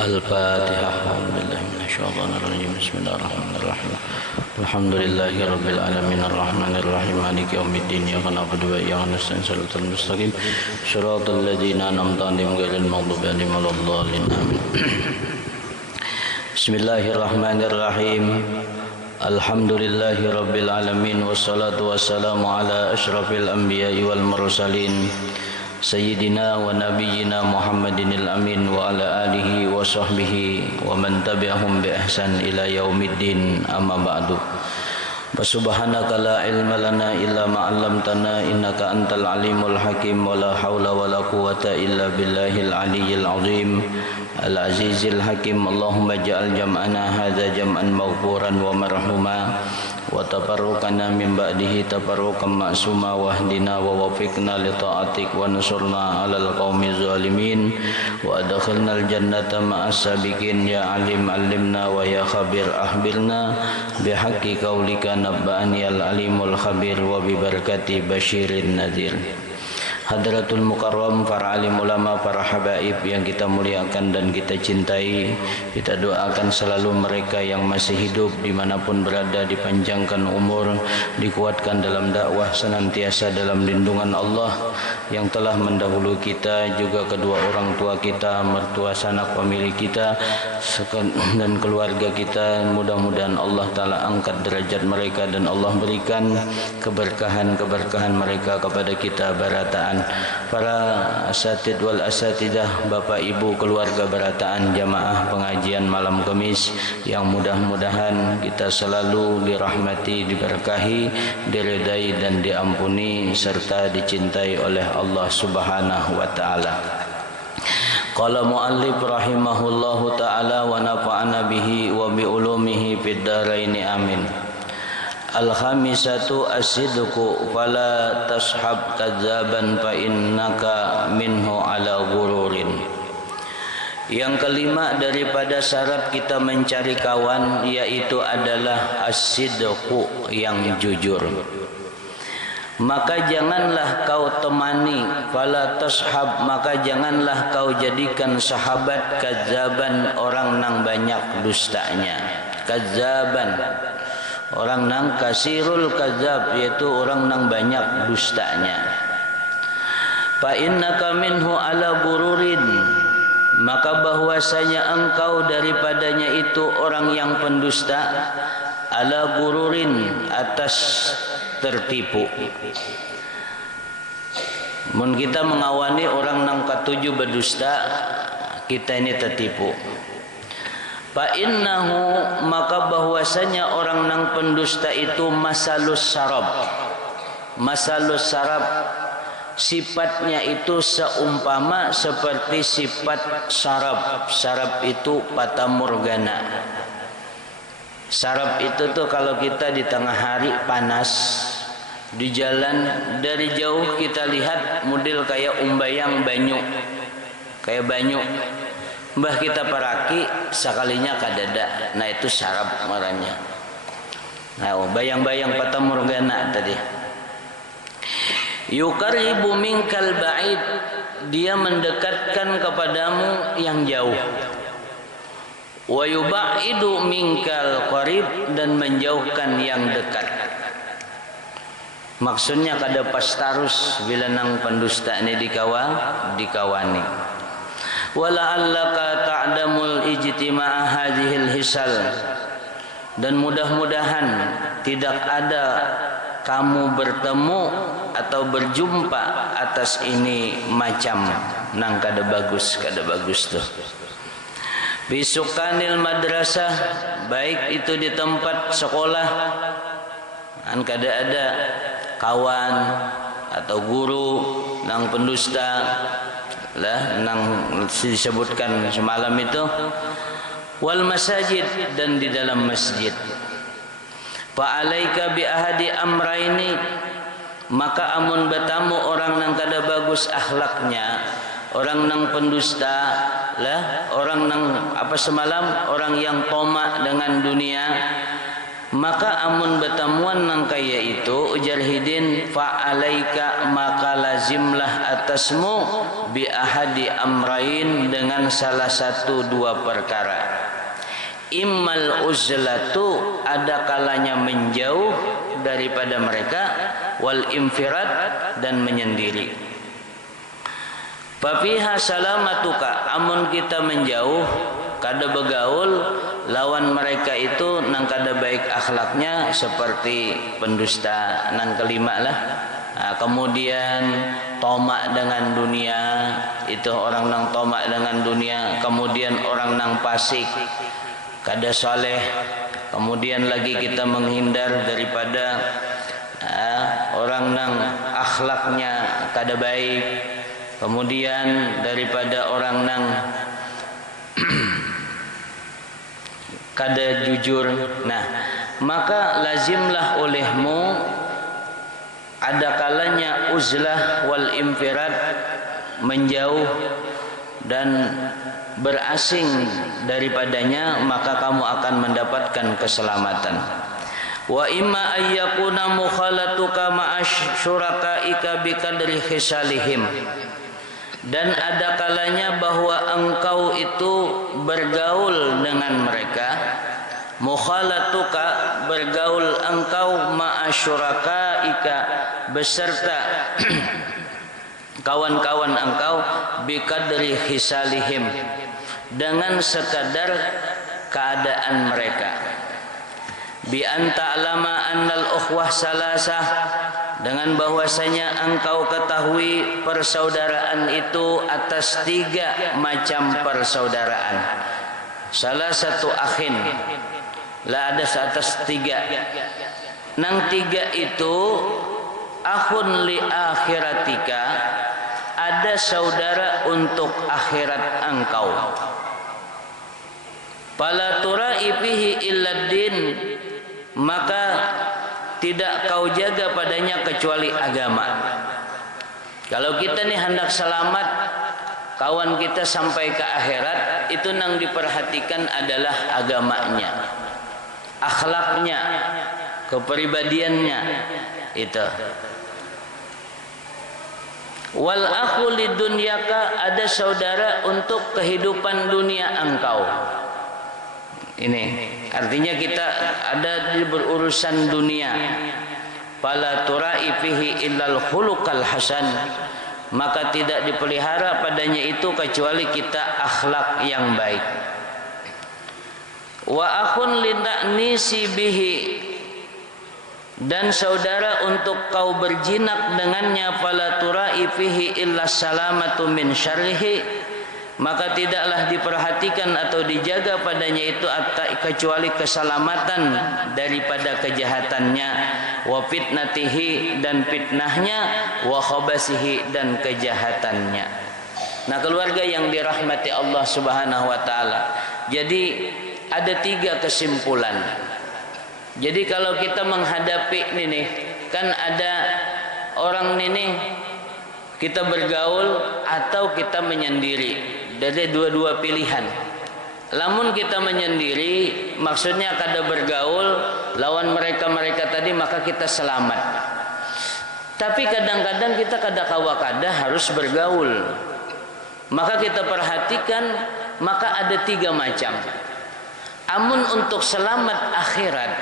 Al-Fatihah. A'udzubillahi minasyaitonir rajim. Bismillahirrahmanirrahim. Alhamdulillahi rabbil alamin arrahmanir rahim maliki yaumiddin iyyaka na'budu wa iyyaka nasta'in shiratal mustaqim shiratal ladzina an'amta 'alaihim ghairil maghdubi 'alaihim waladdallin. Amin. Bismillahirrahmanirrahim. Alhamdulillahi rabbil alamin wassalatu wassalamu ala asyrafil anbiya'i wal mursalin Sayyidina wa nabiyyina Muhammadinil amin wa ala alihi wa sahbihi wa man tabi'ahum bi ihsan ila yaumiddin, amma ba'du. Subhanaka la ilma lana illa ma 'allamtana innaka antal alimul hakim wa la haula wa la quwwata illa billahil aliyyil azim al azizil hakim. Allahumma ja'al jam'ana hadza jam'an maghfuran wa marhuma wa tafarruqana min ba'dihi tafarruqan ma'suma wahdina wa wafiqna li ta'atik wa nusurna 'alal qaumi zalimin wa adkhilnal jannata ma'as sabiqin. Ya alim 'allimna wa ya khabir akhbirna bihaqqi qaulika nabba'ani al-alimul khabir wa bi barakati basyirin nadhir. Hadratul Mukarram, para alim ulama, para habaib yang kita muliakan dan kita cintai, kita doakan selalu mereka yang masih hidup dimanapun berada dipanjangkan umur, dikuatkan dalam dakwah, senantiasa dalam lindungan Allah. Yang telah mendahului kita juga kedua orang tua kita, mertua sanak pemilik kita dan keluarga kita, mudah-mudahan Allah Ta'ala angkat derajat mereka dan Allah berikan keberkahan mereka kepada kita barataan. Para asatid wal asatidah, bapak ibu keluarga barataan jamaah pengajian malam Kamis, yang mudah-mudahan kita selalu dirahmati, diberkahi, diridai dan diampuni serta dicintai oleh Allah Subhanahu wa taala. Qala muallif rahimahullahu taala wa nafa'ana bihi wa bi ulumihi fid dharain amin. Al-khamisatu as-sidqu fala tashab kadzaban fa innaka minhu ala ghururin. Yang kelima daripada syarat kita mencari kawan yaitu adalah as-sidqu, yang jujur. Maka janganlah kau temani, fala tashab, maka janganlah kau jadikan sahabat kadzaban, orang nang banyak dustanya. Kadzaban, orang nang kasirul kadzab, yaitu orang nang banyak dustanya. Fa innaka minhu ala gururin, maka bahwasanya engkau daripadanya itu orang yang pendusta, ala gururin, atas tertipu. Mun kita mengawani orang nang katuju berdusta, kita ini tertipu. Fa innahu, maka bahwasanya orang nang pendusta itu masalus sarab. Masalus sarab, sifatnya itu seumpama seperti sifat sarab. Sarab itu fata morgana. Sarab itu tuh kalau kita di tengah hari panas, di jalan dari jauh kita lihat model kayak umbayang banyu, kayak banyu. Mbah kita paraki sekalinya kadada, nah itu sarab marahnya. Nah, bayang-bayang fata morgana tadi. Yuqarribu minkal ba'id, dia mendekatkan kepadamu yang jauh. Wa yubaidu minkal qarib, dan menjauhkan yang dekat. Maksudnya kada pastarus bila nang pendusta ini dikawani. Wala'allaka ta'damul ijtima'a hadhil hisal, dan mudah-mudahan tidak ada kamu bertemu atau berjumpa atas ini macam nang kada bagus tuh. Bisukanil madrasah, baik itu di tempat sekolah, kan kada ada kawan atau guru nang pendusta lah nang disebutkan semalam itu, wal masajid, dan di dalam masjid. Fa alaika bi ahadi amraini, maka amun betamu orang nang kada bagus akhlaknya, orang nang pendusta lah, orang nang apa semalam, orang yang tomak dengan dunia, Maka amun betamuan nang kaya itu ujar hidin fa'alaika maka lazimlah atasmu bi ahadi amrain dengan salah satu dua perkara. Immal uzlatu ada kalanya menjauh daripada mereka, wal infirad dan menyendiri. Papiha salamatuka amun kita menjauh kada begaul lawan mereka itu nang kada baik akhlaknya seperti pendusta nang kelima lah. Nah, kemudian tomak dengan dunia, itu orang nang tomak dengan dunia. Kemudian orang nang fasik, kada saleh. Kemudian lagi kita menghindar daripada orang nang akhlaknya kada baik. Kemudian daripada orang nang kada jujur. Nah, maka lazimlah olehmu ada kalanya uzlah wal infirad, menjauh dan berasing daripadanya, maka kamu akan mendapatkan keselamatan. Wa imma ayyakuna mukhalatuka ma'ash syurakaika biqadri khisalihim, dan ada kalanya bahwa engkau itu bergaul dengan mereka, mukhalatuka bergaul engkau ma'asyurakaika beserta kawan-kawan engkau biqadri hisalihim dengan sekadar keadaan mereka. Bi anta alama annal ukhwah salasah, dengan bahwasanya engkau ketahui persaudaraan itu atas tiga macam persaudaraan. Salah satu akhin la ada atas tiga. Nang tiga itu akhun li akhiratika, ada saudara untuk akhirat engkau. Fala turai fihi illa din, maka tidak kau jaga padanya kecuali agama. Kalau kita nih hendak selamat kawan kita sampai ke akhirat, itu nang diperhatikan adalah agamanya, akhlaknya, kepribadiannya itu. Wal akhu lidunyaka, ada saudara untuk kehidupan dunia engkau. Ini artinya kita ada di berurusan dunia. Fala turai fihi illal khuluqal hasan, maka tidak dipelihara padanya itu kecuali kita akhlak yang baik. Wa akhun lina'nisi bihi, dan saudara untuk kau berjinak dengannya. Fala turai fihi illa salamatu min syarrihi, maka tidaklah diperhatikan atau dijaga padanya itu kecuali keselamatan daripada kejahatannya, wa fitnatihi, dan fitnahnya, wa khabasihi, dan kejahatannya. Nah, keluarga yang dirahmati Allah Subhanahu wa taala. Jadi ada tiga kesimpulan. Jadi kalau kita menghadapi ini, kan ada orang ini kita bergaul atau kita menyendiri. Dari dua-dua pilihan. Lamun kita menyendiri, maksudnya kada bergaul lawan mereka-mereka tadi, maka kita selamat. Tapi kadang-kadang kita kada kawa kada harus bergaul. Maka kita perhatikan, maka ada tiga macam. Amun untuk selamat akhirat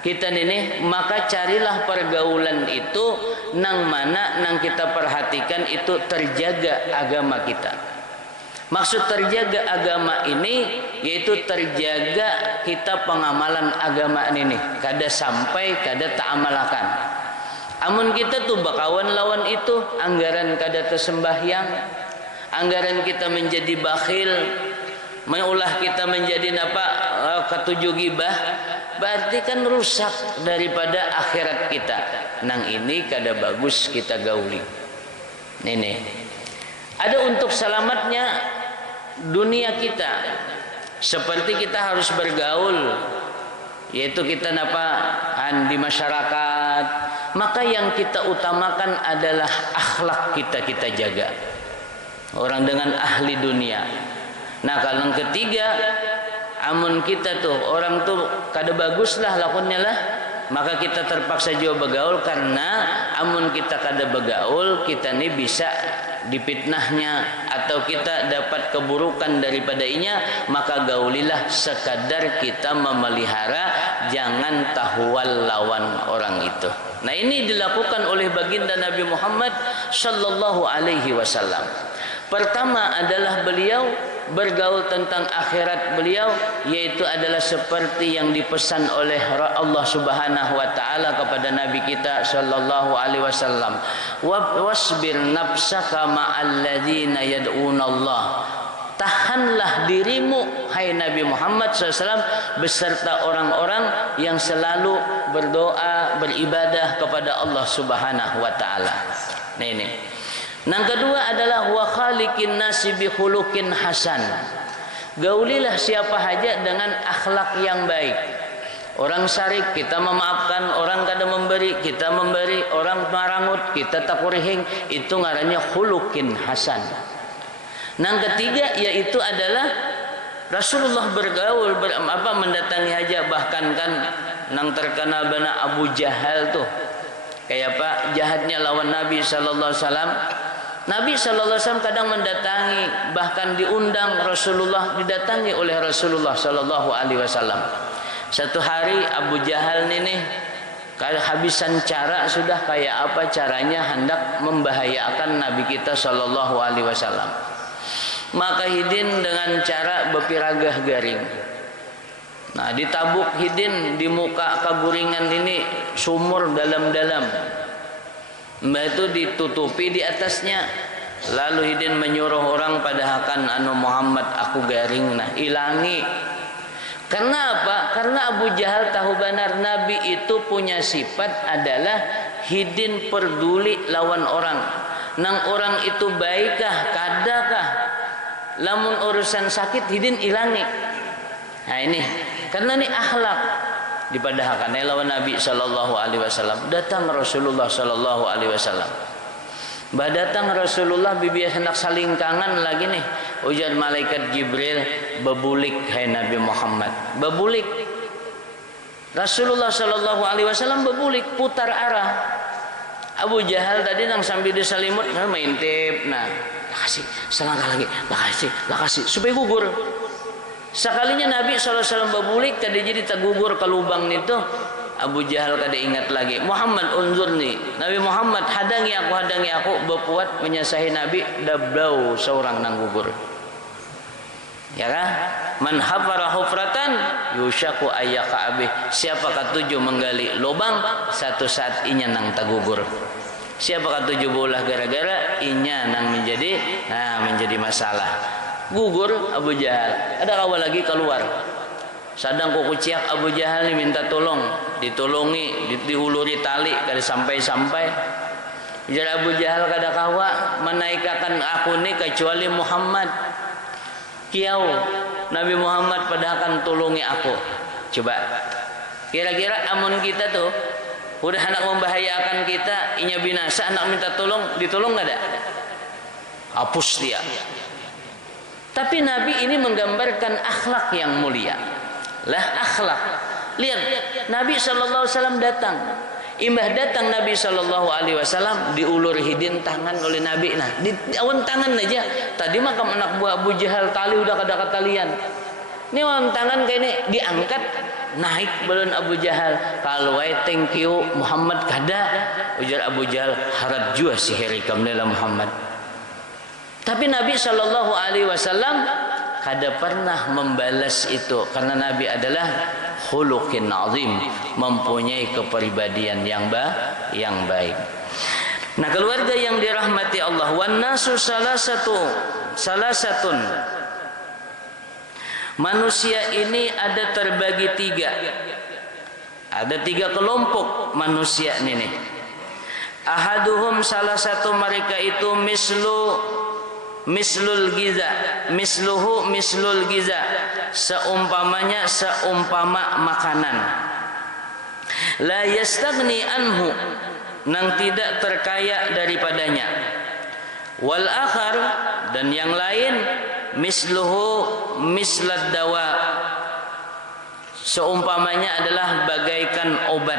kita ini, maka carilah pergaulan itu nang mana nang kita perhatikan itu terjaga agama kita. Maksud terjaga agama ini yaitu terjaga kita pengamalan agama ini, kada sampai kada ta'amalakan. Amun kita tuh bakawan lawan itu, anggaran kada tersembahyang, anggaran kita menjadi bakhil, maulah kita menjadi ketujuh gibah, berarti kan rusak daripada akhirat kita. Nang ini kada bagus kita gauli. Ini ada untuk selamatnya dunia kita, seperti kita harus bergaul, yaitu kita di masyarakat, maka yang kita utamakan adalah akhlak kita jaga. Orang dengan ahli dunia. Nah, kalau yang ketiga, amun kita tuh orang tuh kada bagus lah lakonnya lah, maka kita terpaksa juga begaul, karena amun kita kada begaul kita nih bisa dipitnahnya atau kita dapat keburukan daripada inya, maka gaulilah sekadar kita memelihara, jangan tahwal lawan orang itu. Nah, ini dilakukan oleh baginda Nabi Muhammad sallallahu alaihi wasallam. Pertama adalah beliau bergaul tentang akhirat beliau, yaitu adalah seperti yang dipesan oleh Allah Subhanahu wa taala kepada Nabi kita sallallahu alaihi wasallam, wasbir nafsaka ma'al ladzina yad'unallah. Tahanlah dirimu hai Nabi Muhammad SAW beserta orang-orang yang selalu berdoa, beribadah kepada Allah Subhanahu wa taala. Nah, ini. Yang kedua adalah wa khaliqin nasi bi khuluqin hasan. Gaulilah siapa saja dengan akhlak yang baik. Orang syarik kita memaafkan, orang kada memberi kita memberi, orang marangut kita takurihing, itu ngarannya khuluqin hasan. Yang ketiga yaitu adalah Rasulullah bergaul mendatangi haja, bahkan kan nang terkenal bana Abu Jahal tuh kayak apa jahatnya lawan Nabi sallallahu alaihi wasallam. Nabi sallallahu alaihi wasallam kadang mendatangi, bahkan diundang Rasulullah, didatangi oleh Rasulullah sallallahu alaihi wasallam. Satu hari Abu Jahal ini kehabisan cara, sudah kayak apa caranya hendak membahayakan Nabi kita sallallahu alaihi wasallam. Maka hidin dengan cara bepiragah garing. Nah, ditabuk hidin di muka kaguringan ini sumur dalam-dalam. Mbak itu ditutupi di atasnya. Lalu hidin menyuruh orang padahakan anu Muhammad aku garing, nah ilangi. Karena apa? Karena Abu Jahal tahu benar Nabi itu punya sifat adalah hidin peduli lawan orang. Nang orang itu baikkah, kadakah, lamun urusan sakit hidin ilangi. Nah ini, karena ini akhlak dipadahakan lawan Nabi sallallahu alaihi wasallam. Datang Rasulullah sallallahu alaihi wasallam. Datang Rasulullah bibi hendak saling kangen lagi nih. Ujar malaikat Jibril, bebulik hai Nabi Muhammad. Bebulik. Rasulullah sallallahu alaihi wasallam bebulik, putar arah. Abu Jahal tadi nang sambil disalimut maintip. Nah, makasih, selangkah lagi. Makasih, supaya gugur. Sekalinya Nabi SAW berbulik tadi jadi tergugur ke lubang itu, Abu Jahal kada ingat lagi. Muhammad unzurni, Nabi Muhammad hadangi aku berbuat menyasahi Nabi, dablau seorang nang gugur. Ya kan? Man hafara hufratan yushaku ayyaka abih. Siapa katuju menggali lubang, satu saat inya nang tagugur. Siapa katuju bolah gara-gara inya nang menjadi masalah. Gugur Abu Jahal. Ada kawal lagi keluar. Sadang kukuciak Abu Jahal ini minta tolong, ditolongi, diuluri tali kada sampai-sampai. Jadi Abu Jahal kada kawa menaikakan aku ni kecuali Muhammad. Kiau Nabi Muhammad pada akan tolongi aku. Coba. Kira-kira amun kita tuh udah hendak membahayakan kita, inya binasa, hendak minta tolong, ditolong enggak ada? Hapus dia. Tapi Nabi ini menggambarkan akhlak yang mulia. Lah akhlak. Lihat, Nabi SAW datang. Imbah datang Nabi SAW diulur hidin tangan oleh Nabi. Nah, di awan tangan aja. Tadi mah anak buah Abu Jahal tali udah kada ketalian. Ini awan tangan kayak ini diangkat naik belum Abu Jahal. Kalau thank you Muhammad kada. Ujar Abu Jahal harap jua sihir kamnela Muhammad. Tapi Nabi Shallallahu Alaihi Wasallam kada pernah membalas itu, karena Nabi adalah khuluqin azim, mempunyai kepribadian yang baik. Nah, keluarga yang dirahmati Allah, wan nasu salasatun. Manusia ini ada terbagi tiga. Ada tiga kelompok manusia ini. Ahaduhum, salah satu mereka itu mislul giza, mislul giza, seumpamanya seumpama makanan. La yastagni anhu, nang tidak terkaya daripadanya. Wal akhar, dan yang lain misluhu mislad dawa, seumpamanya adalah bagaikan obat.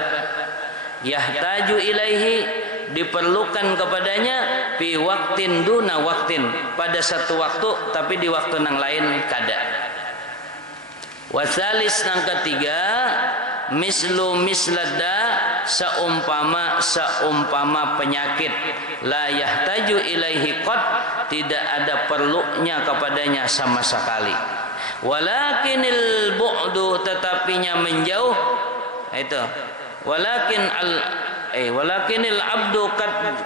Yahtaju ilaihi, diperlukan kepadanya, fi waktin duna waktin, pada satu waktu tapi di waktu yang lain kada. Wasalis yang ketiga, mislu misladda, seumpama penyakit, la yahtaju ilaihi qad, tidak ada perlunya kepadanya sama sekali. Walakinil bu'du, tetapinya menjauh, itu walakinil abdu kad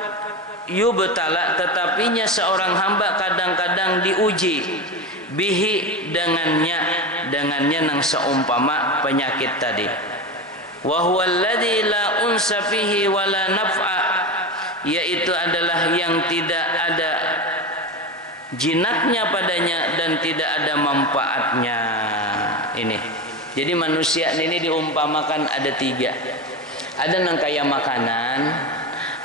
yubtala, tetapinya seorang hamba kadang-kadang diuji, bihi, dengannya nang seumpama penyakit tadi. Wa huwa alladzi la unsa fihi wala naf'a, yaitu adalah yang tidak ada jinaknya padanya dan tidak ada manfaatnya. Ini jadi manusia ini diumpamakan ada tiga. Ada nang kaya makanan,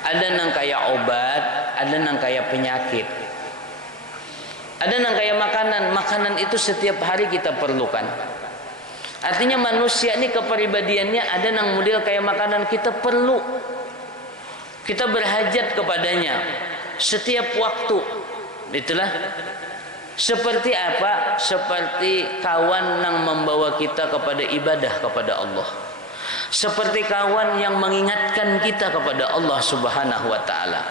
ada nang kaya obat, ada nang kaya penyakit. Ada nang kaya makanan itu setiap hari kita perlukan. Artinya manusia ini kepribadiannya ada nang model kaya makanan, kita perlu, kita berhajat kepadanya setiap waktu. Itulah seperti apa? Seperti kawan yang membawa kita kepada ibadah kepada Allah. Seperti kawan yang mengingatkan kita kepada Allah Subhanahu wa taala.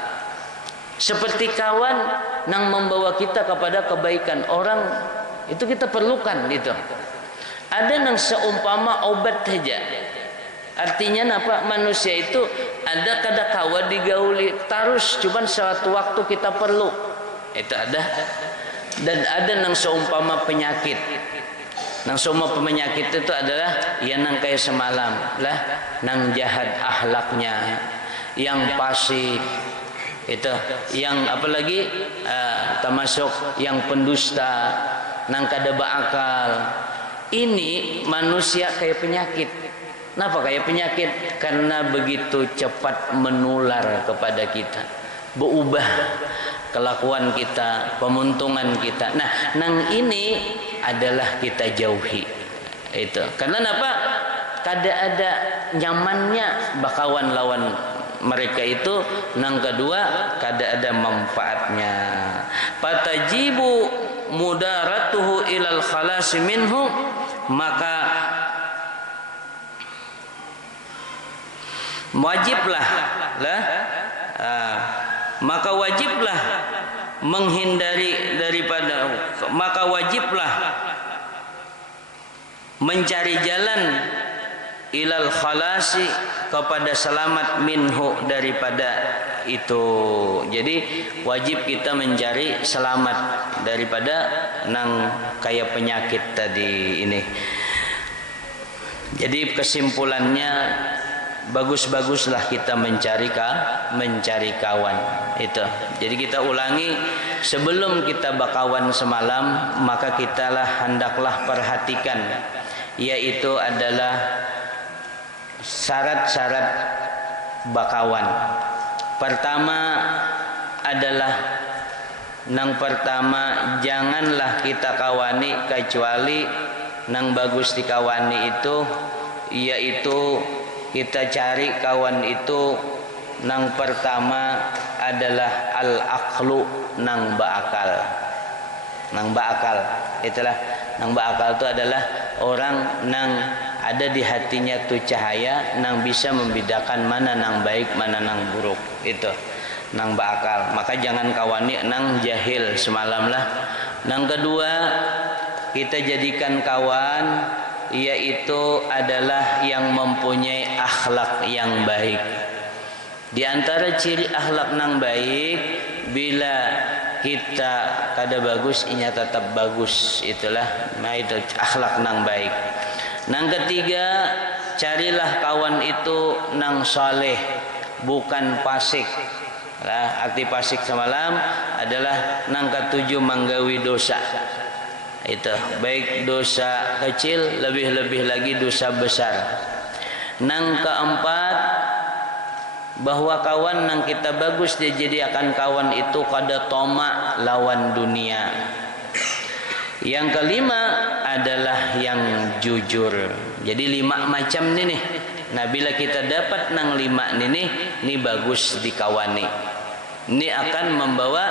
Seperti kawan yang membawa kita kepada kebaikan orang, itu kita perlukan itu. Ada yang seumpama obat saja. Artinya apa? Manusia itu ada kada kawan digauli terus, cuman suatu waktu kita perlu. Itu ada. Dan ada yang seumpama penyakit. Nang semua penyakit itu adalah yang nang kayak semalam lah, nang jahat akhlaknya, yang fasik, itu, yang apalagi termasuk yang pendusta, nang kada berakal. Ini manusia kayak penyakit. Kenapa kayak penyakit? Karena begitu cepat menular kepada kita, berubah kelakuan kita, pemuntungan kita. Nah, nang ini adalah kita jauhi. Itu. Karena apa? Kada ada nyamannya bakawan lawan mereka itu. Nang kedua, kada ada manfaatnya. Fatajibu mudaratuhu ilal khalas minhu, maka wajiblah maka wajiblah menghindari daripada, maka wajiblah mencari jalan ilal khalasi, kepada selamat minhu, daripada itu. Jadi wajib kita mencari selamat daripada nang kayak penyakit tadi ini. Jadi kesimpulannya, bagus-baguslah kita mencari kawan itu. Jadi kita ulangi, sebelum kita bakawan semalam, maka kitalah hendaklah perhatikan, yaitu adalah syarat-syarat bakawan. Pertama adalah janganlah kita kawani kecuali nang bagus dikawani itu, yaitu kita cari kawan itu nang pertama adalah al-aqlu, nang berakal. Itulah nang berakal itu adalah orang nang ada di hatinya tuh cahaya, nang bisa membedakan mana nang baik, mana nang buruk. Itu nang berakal. Maka jangan kawani nang jahil semalam lah. Nang kedua, kita jadikan kawan yaitu adalah yang mempunyai akhlak yang baik. Di antara ciri akhlak yang baik, bila kita kada bagus, inya tetap bagus. Itulah, nah itu akhlak yang baik. Yang ketiga, carilah kawan itu nang saleh, bukan fasik. Arti fasik semalam adalah nang ketujuh menggawi dosa. Itu baik dosa kecil, lebih-lebih lagi dosa besar. Nang keempat, bahwa kawan nang kita bagus dia jadi akan kawan itu kada toma lawan dunia. Yang kelima adalah yang jujur. Jadi 5 macam ni nih. Nah bila kita dapat nang 5 ni bagus dikawani. Ini akan membawa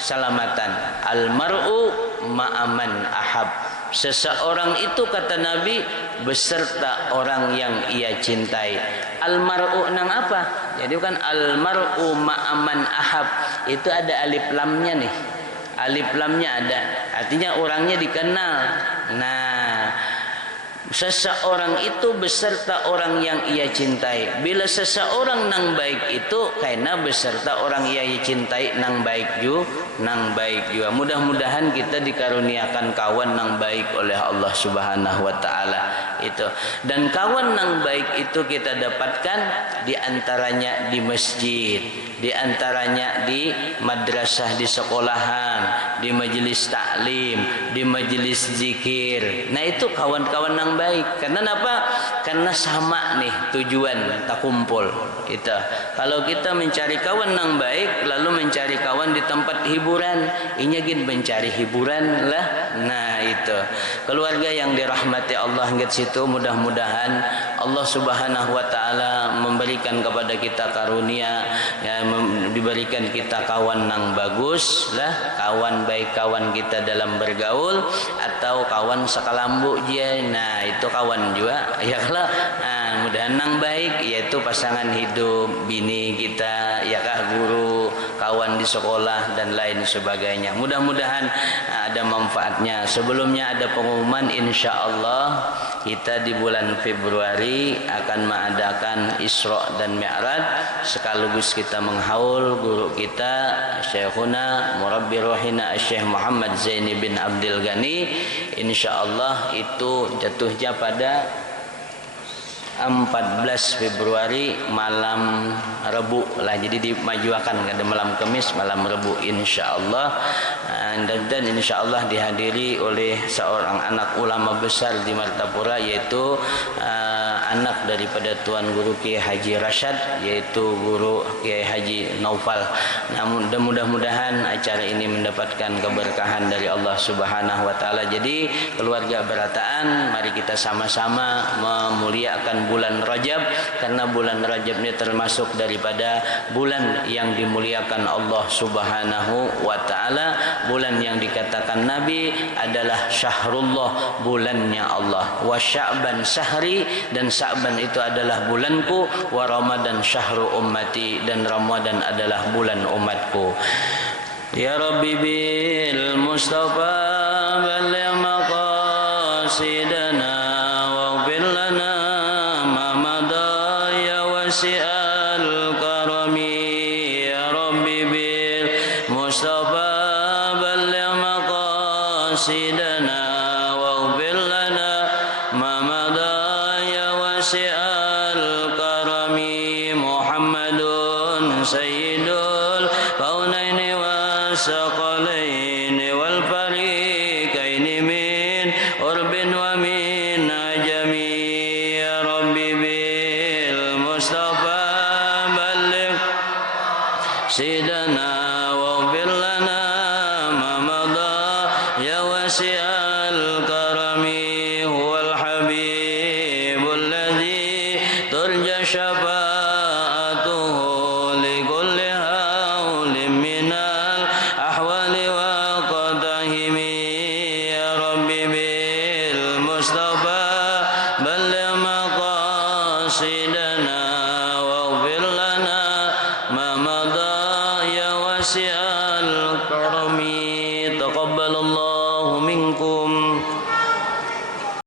keselamatan. Al-mar'u ma'aman ahab. Seseorang itu kata Nabi beserta orang yang ia cintai. Al-mar'u nang apa? Jadi bukan al-mar'u ma'aman ahab. Itu ada alif lamnya nih. Alif lamnya ada. Artinya orangnya dikenal. Nah, seseorang itu beserta orang yang ia cintai. Bila seseorang nang baik itu karena beserta orang yang ia cintai nang baik juga. Mudah-mudahan kita dikaruniakan kawan nang baik oleh Allah Subhanahu wa taala itu. Dan kawan nang baik itu kita dapatkan di antaranya di masjid, di antaranya di madrasah, di sekolahan, di majelis taklim, di majelis zikir. Nah itu kawan-kawan nang baik. Karena apa? Karena sama nih tujuan tak kumpul kita. Kalau kita mencari kawan nang baik lalu mencari kawan di tempat hiburan, inya gin mencari hiburan lah. Nah itu keluarga yang dirahmati Allah ngit situ, mudah-mudahan Allah Subhanahu wa taala memberikan kepada kita karunia ya, diberikan kita kawan nang bagus lah, kawan baik kawan kita dalam bergaul atau kawan sekalambu dia. Nah itu kawan juga ya kalau mudahan nang baik yaitu pasangan hidup, bini kita ya kah, guru, kawan di sekolah dan lain sebagainya. Mudah-mudahan ada manfaatnya. Sebelumnya ada pengumuman, insyaallah kita di bulan Februari akan mengadakan Isra dan Mi'raj sekaligus kita menghaul guru kita Syekhuna Murabbi Ruhina Syekh Muhammad Zaini bin Abdul Ghani. Insyaallah itu jatuhnya pada 14 Februari malam Rebu lah, jadi dimajuakan ada malam Kamis malam Rebu insyaallah. Dan insyaallah dihadiri oleh seorang anak ulama besar di Martapura, yaitu anak daripada Tuan Guru Kiai Haji Rashad, yaitu Guru Kiai Haji Naufal. Namun mudah-mudahan acara ini mendapatkan keberkahan dari Allah Subhanahu wa taala. Jadi keluarga Berataan, mari kita sama-sama memuliakan bulan Rajab, karena bulan Rajab ini termasuk daripada bulan yang dimuliakan Allah Subhanahu wa taala, bulan yang dikatakan Nabi adalah syahrullah, bulannya Allah. Wa Sya'ban syahri, dan Sya'ban itu adalah bulanku. Wa Ramadan syahru ummati, dan Ramadan adalah bulan umatku. Ya Rabbi bil Mustafa balligh maqasidana waghfir lana ma madha ya wasi'al karami. Ya Rabbi bil Mustafa balligh maqasidana waghfir lana ma madha ya wasi'al karami. Muhammadun sayyidul kaunaini wasaqalaini wal fariqaini min urbin wa min ajami. Ya Rabbi bil Mustafa balligh sidana waghfir lana ma madha ya wasi'al